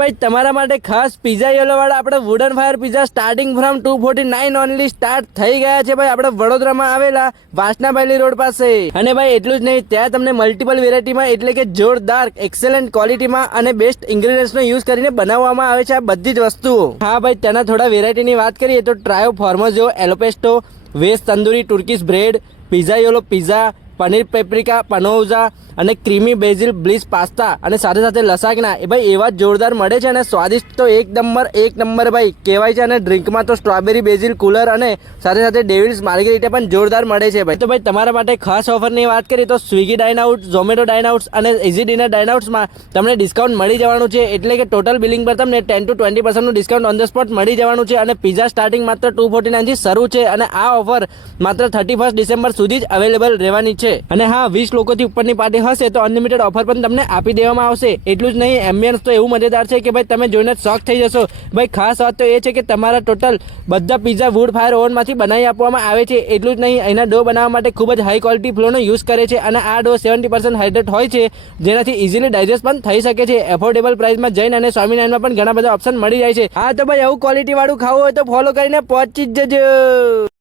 ભાઈ, તમારા માટે ખાસ પીઝા યલો વાળા આપણે wooden fire pizza starting from two forty nine only start થઈ ગયા છે ભાઈ. આપણે વડોદરામાં આવેલા વાસનાભાઈલી રોડ પાસે. અને ભાઈ, એટલું જ નહીં, ત્યાં તમને મલ્ટિપલ વેરાયટીમાં એટલે કે જોરદાર એક્સેલન્ટ ક્વોલિટીમાં અને બેસ્ટ ઇન્ગ્રેડિયન્ટ્સનો યુઝ કરીને બનાવવામાં આવે છે આ બધી જ વસ્તુઓ. હા ભાઈ તેના થોડા વેરાયટીની વાત કરીએ તો ટ્રાયો ફોર્મોઝો એલોપેસ્ટો veg tandoori Turkish bread pizza yolo pizza, paneer paprika પનોઝા અને ક્રીમી બેઝિલ બ્લીસ પાસ્તા અને સાથે સાથે લસાગના. એ ભાઈ, એવા જોરદાર મળે છે અને સ્વાદિષ્ટ તો એક નંબર એક નંબર ભાઈ. કહેવાય છે અને ડ્રિંકમાં તો સ્ટ્રોબેરી, બેઝિલ, કુલર અને સાથે સાથે ડેવિલ્સ માર્ગેરીટા પણ જોરદાર મળે છે ભાઈ. તો ભાઈ, તમારા માટે ખાસ ઓફરની વાત કરીએ તો Swiggy dine out Zomato dine outs અને ઇઝી ડિનર ડાઇનઆઉટ્સમાં તમને ડિસ્કાઉન્ટ મળી જવાનું છે. એટલે કે ટોટલ બિલિંગ પર તમને ટેન ટુ ટ્વેન્ટી પર્સન્ટનું ડિસ્કાઉન્ટ ઓન ધ સ્પોટ મળી જવાનું છે અને પીઝા સ્ટાર્ટિંગ માત્ર ટુ ફોર્ટી નાઇનથી શરૂ છે અને આ ઓફર માત્ર થર્ટી ફર્સ્ટ ડિસેમ્બર સુધી જ અવેલેબલ રહેવાની છે. અને હા, વીસ લોકોથી ઉપરની પાર્ટી હશે તો અનલિમિટેડ ઓફર પણ તમને આપી દેવામાં આવશે. એટલું જ નહીં એમ્બિયન્સ તો એવું મજેદાર છે કે ભાઈ તમે જોઈને શોખ થઈ જશો. ભાઈ, ખાસ વાત તો એ છે કે તમારા ટોટલ બધા પીઝા વુડ ફાયર ઓવનમાંથી બનાવી આપવામાં આવે છે. એટલું જ નહીં એના ડો બનાવવા માટે ખૂબ જ હાઈ ક્વોલિટી ફ્લોનો યુઝ કરે છે અને આ ડો સેવન્ટી પર્સન્ટ હાઇડ્રેટ હોય છે, જેનાથી ઇઝીલી ડાયજેસ્ટ પણ થઈ શકે છે. એફોર્ડેબલ પ્રાઇસમાં જઈને અને સ્વામિનારાયણમાં પણ ઘણા બધા ઓપ્શન મળી જાય છે. હા, તો ભાઈ, આવું ક્વોલિટી વાળું ખાવું હોય તો ફોલો કરીને પહોંચી જજો.